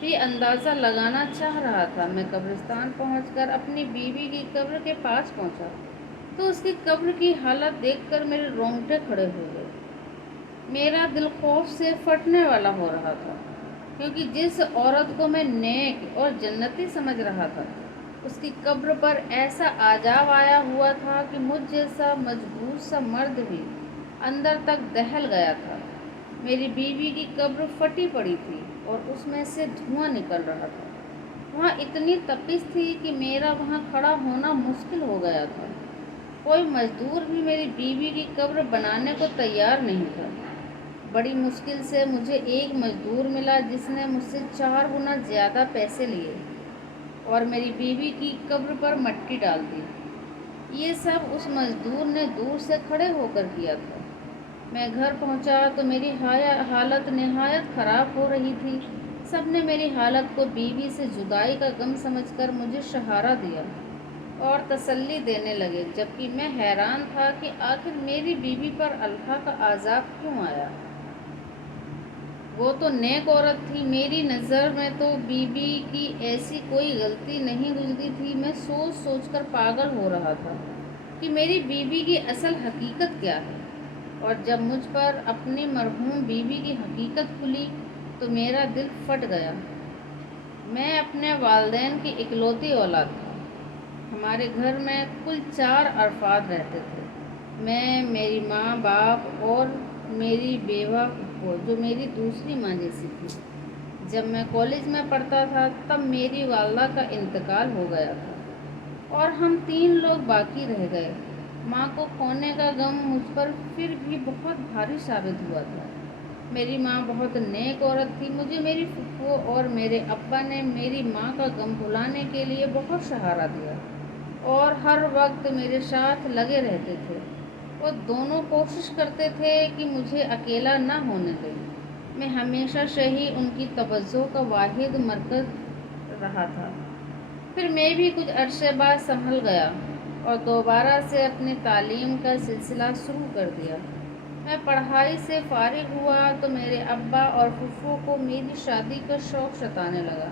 بھی اندازہ لگانا چاہ رہا تھا۔ میں قبرستان پہنچ کر اپنی بیوی کی قبر کے پاس پہنچا تو اس کی قبر کی حالت دیکھ کر میرے رونگٹے کھڑے ہو گئے۔ میرا دل خوف سے پھٹنے والا ہو رہا تھا، کیونکہ جس عورت کو میں نیک اور جنتی سمجھ رہا تھا، اس کی قبر پر ایسا عذاب آیا ہوا تھا کہ مجھ جیسا مجبور سا مرد بھی اندر تک دہل گیا تھا۔ میری بیوی کی قبر پھٹی پڑی تھی اور اس میں سے دھواں نکل رہا تھا۔ وہاں اتنی تپش تھی کہ میرا وہاں کھڑا ہونا مشکل ہو گیا تھا۔ کوئی مزدور بھی میری بیوی کی قبر بنانے کو تیار نہیں تھا۔ بڑی مشکل سے مجھے ایک مزدور ملا جس نے مجھ سے 4 گنا زیادہ پیسے لیے اور میری بیوی کی قبر پر مٹی ڈال دی۔ یہ سب اس مزدور نے دور سے کھڑے ہو کر کیا تھا۔ میں گھر پہنچا تو میری حالت نہایت خراب ہو رہی تھی۔ سب نے میری حالت کو بیوی سے جدائی کا غم سمجھ کر مجھے سہارا دیا اور تسلی دینے لگے، جبکہ میں حیران تھا کہ آخر میری بیوی پر اللہ کا عذاب کیوں آیا۔ وہ تو نیک عورت تھی، میری نظر میں تو بیوی کی ایسی کوئی غلطی نہیں گزری تھی۔ میں سوچ سوچ کر پاگل ہو رہا تھا کہ میری بیوی کی اصل حقیقت کیا ہے، اور جب مجھ پر اپنی مرحوم بیوی کی حقیقت کھلی تو میرا دل پھٹ گیا۔ میں اپنے والدین کی اکلوتی اولاد تھا۔ ہمارے گھر میں کل 4 افراد رہتے تھے، میں، میری ماں باپ اور میری بیوہ پھپھو جو میری دوسری ماں جیسی تھی۔ جب میں کالج میں پڑھتا تھا تب میری والدہ کا انتقال ہو گیا تھا اور ہم 3 لوگ باقی رہ گئے۔ ماں کو کھونے کا غم مجھ پر پھر بھی بہت بھاری ثابت ہوا تھا۔ میری ماں بہت نیک عورت تھی۔ مجھے میری پھپھو اور میرے ابا نے میری ماں کا غم بھلانے کے لیے بہت سہارا دیا اور ہر وقت میرے ساتھ لگے رہتے تھے۔ وہ دونوں کوشش کرتے تھے کہ مجھے اکیلا نہ ہونے دیں۔ میں ہمیشہ سے ہی ان کی توجہ کا واحد مرکز رہا تھا۔ پھر میں بھی کچھ عرصے بعد سنبھل گیا اور دوبارہ سے اپنی تعلیم کا سلسلہ شروع کر دیا۔ میں پڑھائی سے فارغ ہوا تو میرے ابا اور پھپھو کو میری شادی کا شوق ستانے لگا۔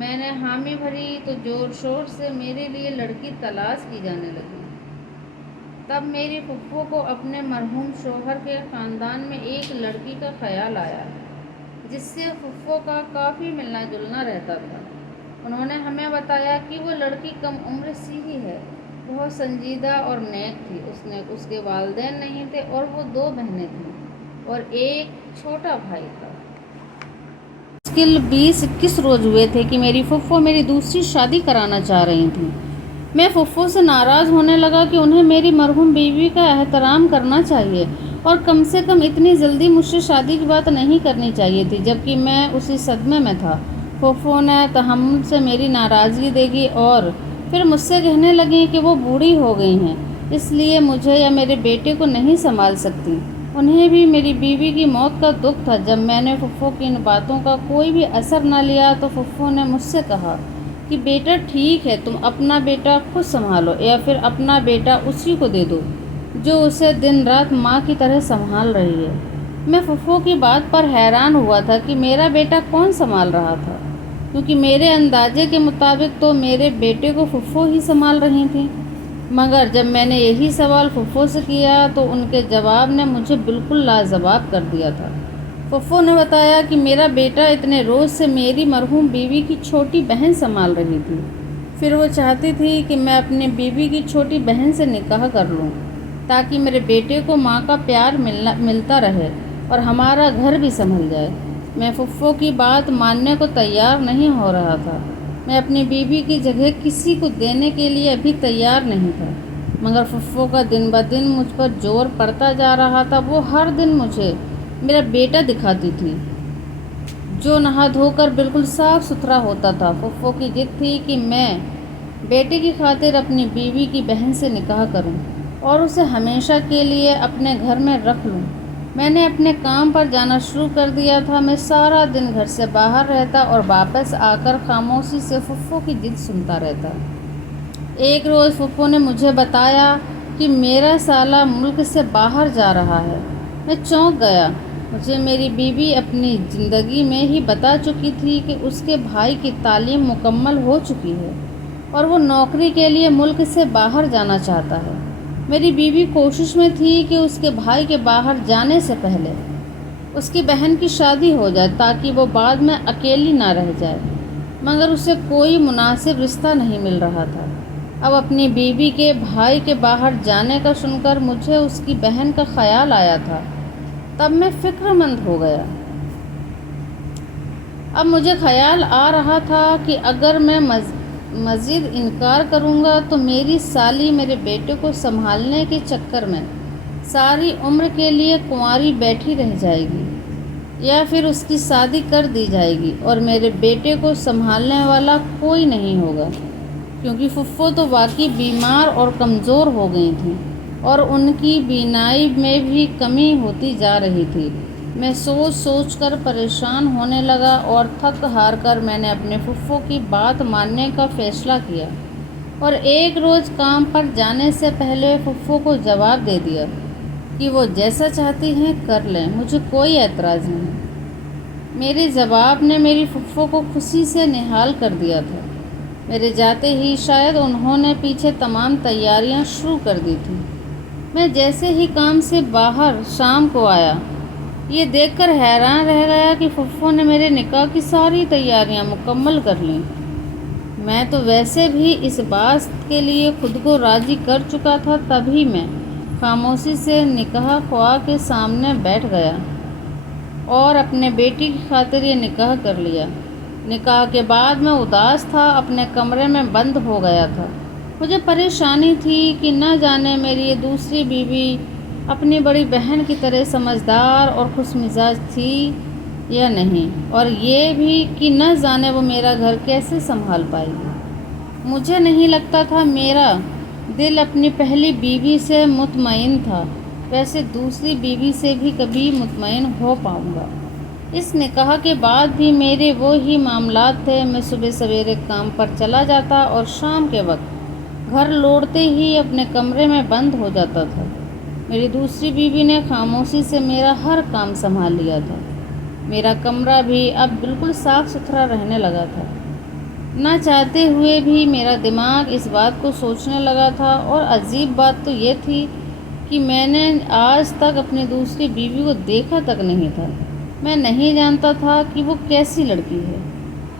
میں نے حامی بھری تو زور شور سے میرے لیے لڑکی تلاش کی جانے لگی۔ تب میری پھپھو کو اپنے مرحوم شوہر کے خاندان میں ایک لڑکی کا خیال آیا جس سے پھپھو کا کافی ملنا جلنا رہتا تھا۔ انہوں نے ہمیں بتایا کہ وہ لڑکی کم عمر سی ہی ہے، بہت سنجیدہ اور نیک تھی۔ اس کے والدین نہیں تھے اور وہ 2 بہنیں تھیں اور ایک چھوٹا بھائی تھا۔ مشکل 20-21 روز ہوئے تھے کہ میری پھپھو میری دوسری شادی کرانا چاہ رہی تھیں۔ میں پھپھو سے ناراض ہونے لگا کہ انہیں میری مرحوم بیوی کا احترام کرنا چاہیے اور کم سے کم اتنی جلدی مجھ سے شادی کی بات نہیں کرنی چاہیے تھی، جبکہ میں اسی صدمے میں تھا۔ پھپھو نے تحمل سے میری ناراضگی دیکھی اور پھر مجھ سے کہنے لگیں کہ وہ بوڑھی ہو گئی ہیں، اس لیے مجھے یا میرے بیٹے کو نہیں سنبھال سکتی۔ انہیں بھی میری بیوی کی موت کا دکھ تھا۔ جب میں نے پھپھو کی ان باتوں کا کوئی بھی اثر نہ لیا تو پھپھو نے مجھ سے کہا کہ بیٹا ٹھیک ہے، تم اپنا بیٹا خود سنبھالو یا پھر اپنا بیٹا اسی کو دے دو جو اسے دن رات ماں کی طرح سنبھال رہی ہے۔ میں پھپھو کی بات پر حیران ہوا تھا کہ میرا بیٹا کون سنبھال رہا تھا، کیونکہ میرے اندازے کے مطابق تو میرے بیٹے کو پھپھو ہی سنبھال رہی تھیں۔ مگر جب میں نے یہی سوال پھپھو سے کیا تو ان کے جواب نے مجھے بالکل لاجواب کر دیا تھا۔ پھپھو نے بتایا کہ میرا بیٹا اتنے روز سے میری مرحوم بیوی کی چھوٹی بہن سنبھال رہی تھی، پھر وہ چاہتی تھی کہ میں اپنی بیوی کی چھوٹی بہن سے نکاح کر لوں تاکہ میرے بیٹے کو ماں کا پیار ملتا رہے اور ہمارا گھر بھی سنبھل جائے۔ میں پھپھو کی بات ماننے کو تیار نہیں ہو رہا تھا۔ میں اپنی بیوی کی جگہ کسی کو دینے کے لیے ابھی تیار نہیں تھا، مگر پھپھو کا دن بدن مجھ پر زور پڑتا جا رہا تھا۔ وہ ہر دن مجھے میرا بیٹا دکھاتی تھی جو نہا دھو کر بالکل صاف ستھرا ہوتا تھا۔ پھپھو کی ضد تھی کہ میں بیٹے کی خاطر اپنی بیوی کی بہن سے نکاح کروں اور اسے ہمیشہ کے لیے اپنے گھر میں رکھ لوں۔ میں نے اپنے کام پر جانا شروع کر دیا تھا۔ میں سارا دن گھر سے باہر رہتا اور واپس آ کر خاموشی سے پھپھو کی ضد سنتا رہتا۔ ایک روز پھپھو نے مجھے بتایا کہ میرا سالہ ملک سے باہر جا رہا ہے۔ میں چونک گیا۔ مجھے میری بیوی اپنی زندگی میں ہی بتا چکی تھی کہ اس کے بھائی کی تعلیم مکمل ہو چکی ہے اور وہ نوکری کے لیے ملک سے باہر جانا چاہتا ہے۔ میری بیوی کوشش میں تھی کہ اس کے بھائی کے باہر جانے سے پہلے اس کی بہن کی شادی ہو جائے تاکہ وہ بعد میں اکیلی نہ رہ جائے، مگر اسے کوئی مناسب رشتہ نہیں مل رہا تھا۔ اب اپنی بیوی کے بھائی کے باہر جانے کا سن کر مجھے اس کی بہن کا خیال آیا تھا، تب میں فکر مند ہو گیا۔ اب مجھے خیال آ رہا تھا کہ اگر میں مزید انکار کروں گا تو میری سالی میرے بیٹے کو سنبھالنے کے چکر میں ساری عمر کے لیے کنواری بیٹھی رہ جائے گی، یا پھر اس کی شادی کر دی جائے گی اور میرے بیٹے کو سنبھالنے والا کوئی نہیں ہوگا، کیونکہ پھپھو تو واقعی بیمار اور کمزور ہو گئی تھیں اور ان کی بینائی میں بھی کمی ہوتی جا رہی تھی۔ میں سوچ سوچ کر پریشان ہونے لگا اور تھک ہار کر میں نے اپنے پھپھو کی بات ماننے کا فیصلہ کیا اور ایک روز کام پر جانے سے پہلے پھپھو کو جواب دے دیا کہ وہ جیسا چاہتی ہیں کر لیں، مجھے کوئی اعتراض نہیں۔ میرے جواب نے میری پھپھو کو خوشی سے نہال کر دیا تھا۔ میرے جاتے ہی شاید انہوں نے پیچھے تمام تیاریاں شروع کر دی تھیں۔ میں جیسے ہی کام سے باہر شام کو آیا، یہ دیکھ کر حیران رہ گیا کہ پھپھو نے میرے نکاح کی ساری تیاریاں مکمل کر لیں۔ میں تو ویسے بھی اس بات کے لیے خود کو راضی کر چکا تھا، تبھی میں خاموشی سے نکاح خواہ کے سامنے بیٹھ گیا اور اپنے بیٹی کی خاطر یہ نکاح کر لیا۔ نکاح کے بعد میں اداس تھا، اپنے کمرے میں بند ہو گیا تھا۔ مجھے پریشانی تھی کہ نہ جانے میری یہ دوسری بیوی اپنی بڑی بہن کی طرح سمجھدار اور خوش مزاج تھی یا نہیں، اور یہ بھی کہ نہ جانے وہ میرا گھر کیسے سنبھال پائے گی۔ مجھے نہیں لگتا تھا میرا دل اپنی پہلی بیوی سے مطمئن تھا، ویسے دوسری بیوی سے بھی کبھی مطمئن ہو پاؤں گا۔ اس نکاح کے بعد بھی میرے وہی معاملات تھے۔ میں صبح سویرے کام پر چلا جاتا اور شام کے وقت گھر لوٹتے ہی اپنے کمرے میں بند ہو جاتا تھا۔ میری دوسری بیوی نے خاموشی سے میرا ہر کام سنبھال لیا تھا۔ میرا کمرہ بھی اب بالکل صاف ستھرا رہنے لگا تھا۔ نہ چاہتے ہوئے بھی میرا دماغ اس بات کو سوچنے لگا تھا، اور عجیب بات تو یہ تھی کہ میں نے آج تک اپنی دوسری بیوی کو دیکھا تک نہیں تھا۔ میں نہیں جانتا تھا کہ وہ کیسی لڑکی ہے،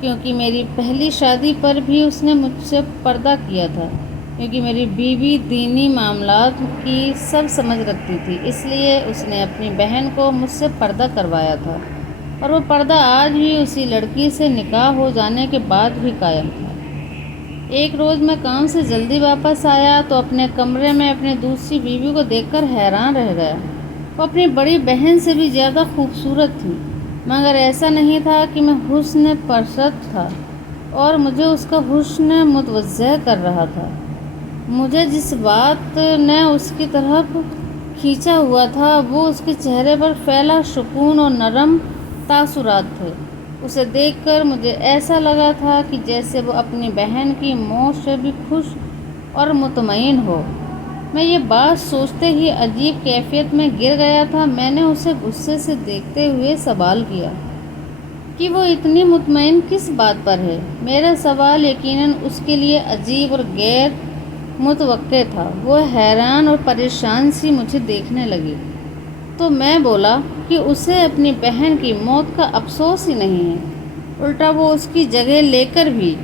کیونکہ میری پہلی شادی پر بھی اس نے مجھ سے پردہ کیا تھا، کیونکہ میری بیوی دینی معاملات کی سب سمجھ رکھتی تھی، اس لیے اس نے اپنی بہن کو مجھ سے پردہ کروایا تھا، اور وہ پردہ آج بھی اسی لڑکی سے نکاح ہو جانے کے بعد بھی قائم تھا۔ ایک روز میں کام سے جلدی واپس آیا تو اپنے کمرے میں اپنی دوسری بیوی کو دیکھ کر حیران رہ گیا۔ وہ اپنی بڑی بہن سے بھی زیادہ خوبصورت تھی، مگر ایسا نہیں تھا کہ میں حسن پرست تھا اور مجھے اس کا حسن متوجہ کر رہا تھا۔ مجھے جس بات نے اس کی طرف کھینچا ہوا تھا وہ اس کے چہرے پر پھیلا سکون اور نرم تاثرات تھے۔ اسے دیکھ کر مجھے ایسا لگا تھا کہ جیسے وہ اپنی بہن کی موت سے بھی خوش اور مطمئن ہو۔ میں یہ بات سوچتے ہی عجیب کیفیت میں گر گیا تھا۔ میں نے اسے غصے سے دیکھتے ہوئے سوال کیا کہ وہ اتنی مطمئن کس بات پر ہے؟ میرا سوال یقیناً اس کے لیے عجیب اور غیر متوقع تھا۔ وہ حیران اور پریشان سی مجھے دیکھنے لگی تو میں بولا کہ اسے اپنی بہن کی موت کا افسوس ہی نہیں ہے، الٹا وہ اس کی جگہ لے کر بھی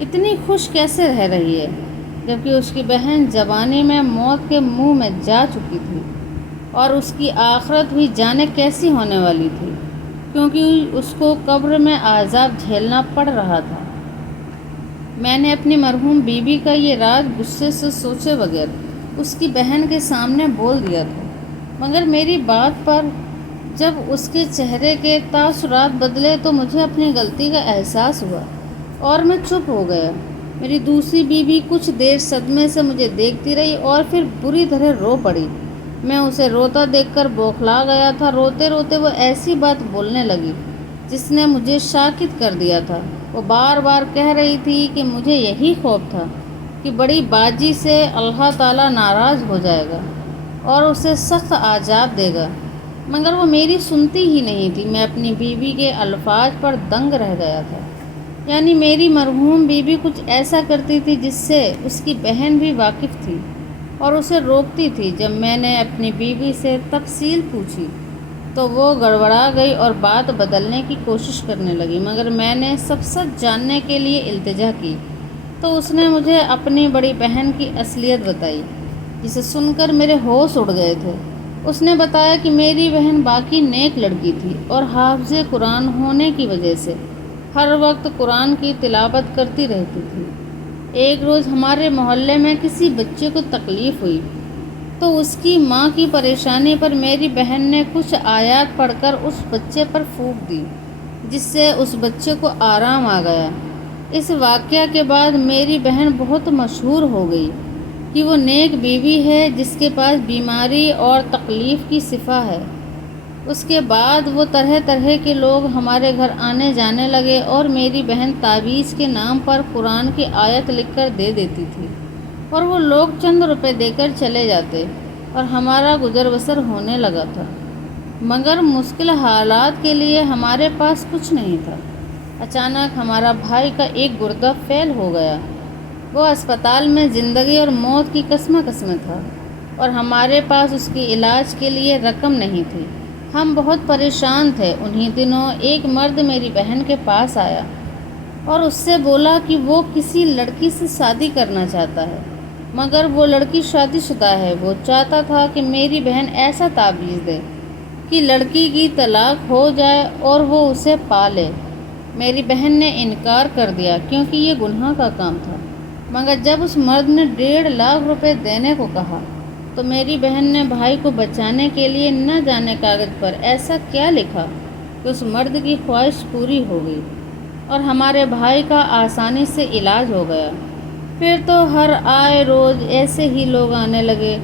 اتنی خوش کیسے رہ رہی ہے، جبکہ اس کی بہن جوانی میں موت کے منہ میں جا چکی تھی اور اس کی آخرت بھی جانے کیسی ہونے والی تھی، کیونکہ اس کو قبر میں عذاب جھیلنا پڑ رہا تھا۔ میں نے اپنی مرحوم بیوی کا یہ راز غصے سے سوچے بغیر اس کی بہن کے سامنے بول دیا تھا، مگر میری بات پر جب اس کے چہرے کے تاثرات بدلے تو مجھے اپنی غلطی کا احساس ہوا اور میں چپ ہو گیا۔ میری دوسری بیوی کچھ دیر صدمے سے مجھے دیکھتی رہی اور پھر بری طرح رو پڑی۔ میں اسے روتا دیکھ کر بوکھلا گیا تھا۔ روتے روتے وہ ایسی بات بولنے لگی جس نے مجھے ساکت کر دیا تھا۔ وہ بار بار کہہ رہی تھی کہ مجھے یہی خوف تھا کہ بڑی باجی سے اللہ تعالیٰ ناراض ہو جائے گا اور اسے سخت عذاب دے گا۔ مگر وہ میری سنتی ہی نہیں تھی۔ میں اپنی بیوی کے الفاظ پر دنگ رہ گیا تھا۔ یعنی میری مرحوم بیوی کچھ ایسا کرتی تھی جس سے اس کی بہن بھی واقف تھی اور اسے روکتی تھی۔ جب میں نے اپنی بیوی سے تفصیل پوچھی تو وہ گڑبڑا گئی اور بات بدلنے کی کوشش کرنے لگی، مگر میں نے سب سچ جاننے کے لیے التجا کی تو اس نے مجھے اپنی بڑی بہن کی اصلیت بتائی، جسے سن کر میرے ہوش اڑ گئے تھے۔ اس نے بتایا کہ میری بہن باقی نیک لڑکی تھی اور حافظ قرآن ہونے کی وجہ سے ہر وقت قرآن کی تلاوت کرتی رہتی تھی۔ ایک روز ہمارے محلے میں کسی بچے کو تکلیف ہوئی تو اس کی ماں کی پریشانی پر میری بہن نے کچھ آیات پڑھ کر اس بچے پر پھونک دی، جس سے اس بچے کو آرام آ گیا۔ اس واقعہ کے بعد میری بہن بہت مشہور ہو گئی کہ وہ نیک بیوی ہے جس کے پاس بیماری اور تکلیف کی شفا ہے۔ اس کے بعد وہ طرح طرح کے لوگ ہمارے گھر آنے جانے لگے اور میری بہن تعویذ کے نام پر قرآن کی آیت لکھ کر دے دیتی تھی اور وہ لوگ چند روپے دے کر چلے جاتے اور ہمارا گزر بسر ہونے لگا تھا۔ مگر مشکل حالات کے لیے ہمارے پاس کچھ نہیں تھا۔ اچانک ہمارا بھائی کا ایک گردہ فیل ہو گیا۔ وہ اسپتال میں زندگی اور موت کی کسمہ تھا اور ہمارے پاس اس کے علاج کے لیے رقم نہیں تھی۔ ہم بہت پریشان تھے۔ انہی دنوں ایک مرد میری بہن کے پاس آیا اور اس سے بولا کہ وہ کسی لڑکی سے شادی کرنا چاہتا ہے، مگر وہ لڑکی شادی شدہ ہے۔ وہ چاہتا تھا کہ میری بہن ایسا تعویذ دے کہ لڑکی کی طلاق ہو جائے اور وہ اسے پالے۔ میری بہن نے انکار کر دیا کیونکہ یہ گناہ کا کام تھا، مگر جب اس مرد نے 1.5 لاکھ روپے دینے کو کہا تو میری بہن نے بھائی کو بچانے کے لیے نہ جانے کاغذ پر ایسا کیا لکھا کہ اس مرد کی خواہش پوری ہو گئی اور ہمارے بھائی کا آسانی سے علاج ہو گیا۔ پھر تو ہر آئے روز ایسے ہی لوگ آنے لگے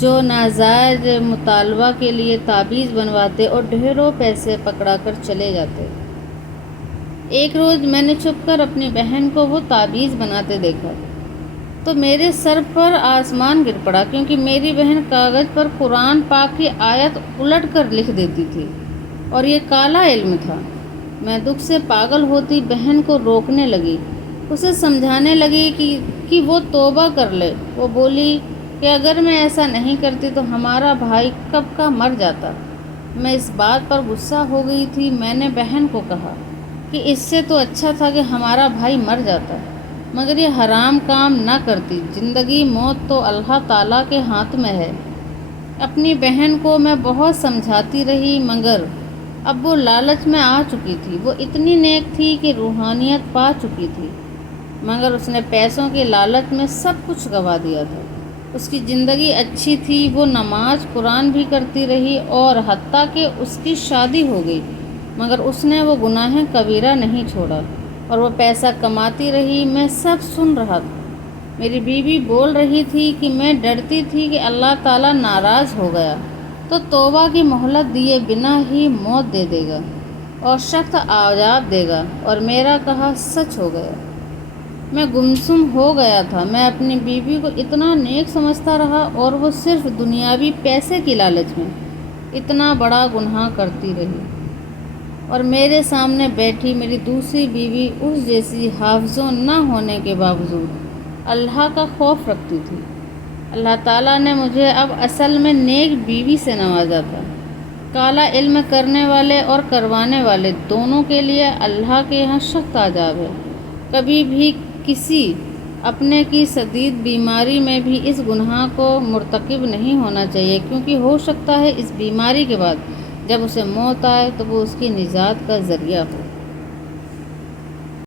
جو ناجائز مطالبہ کے لیے تعویذ بنواتے اور ڈھیروں پیسے پکڑا کر چلے جاتے۔ ایک روز میں نے چھپ کر اپنی بہن کو وہ تعویذ بناتے دیکھا تو میرے سر پر آسمان گر پڑا، کیونکہ میری بہن کاغذ پر قرآن پاک کی آیت الٹ کر لکھ دیتی تھی اور یہ کالا علم تھا۔ میں دکھ سے پاگل ہوتی بہن کو روکنے لگی، اسے سمجھانے لگی کہ وہ توبہ کر لے۔ وہ بولی کہ اگر میں ایسا نہیں کرتی تو ہمارا بھائی کب کا مر جاتا۔ میں اس بات پر غصہ ہو گئی تھی۔ میں نے بہن کو کہا کہ اس سے تو اچھا تھا کہ ہمارا بھائی مر جاتا، مگر یہ حرام کام نہ کرتی۔ زندگی موت تو اللہ تعالیٰ کے ہاتھ میں ہے۔ اپنی بہن کو میں بہت سمجھاتی رہی، مگر اب وہ لالچ میں آ چکی تھی۔ وہ اتنی نیک تھی کہ روحانیت پا چکی تھی، مگر اس نے پیسوں کے لالچ میں سب کچھ گنوا دیا تھا۔ اس کی زندگی اچھی تھی، وہ نماز قرآن بھی کرتی رہی اور حتیٰ کہ اس کی شادی ہو گئی، مگر اس نے وہ گناہ کبیرہ نہیں چھوڑا اور وہ پیسہ کماتی رہی۔ میں سب سن رہا تھا۔ میری بیوی بول رہی تھی کہ میں ڈرتی تھی کہ اللہ تعالیٰ ناراض ہو گیا تو توبہ کی مہلت دیے بنا ہی موت دے دے گا اور سخت عذاب دے گا، اور میرا کہا سچ ہو گیا۔ میں گمسم ہو گیا تھا۔ میں اپنی بیوی کو اتنا نیک سمجھتا رہا اور وہ صرف دنیاوی پیسے کی لالچ میں اتنا بڑا گناہ کرتی رہی، اور میرے سامنے بیٹھی میری دوسری بیوی اس جیسی حافظہ نہ ہونے کے باوجود اللہ کا خوف رکھتی تھی۔ اللہ تعالیٰ نے مجھے اب اصل میں نیک بیوی سے نوازا تھا۔ کالا علم کرنے والے اور کروانے والے دونوں کے لیے اللہ کے یہاں سخت عذاب ہے۔ کبھی بھی کسی اپنے کی شدید بیماری میں بھی اس گناہ کو مرتکب نہیں ہونا چاہیے، کیونکہ ہو سکتا ہے اس بیماری کے بعد جب اسے موت آئے تو وہ اس کی نجات کا ذریعہ ہو۔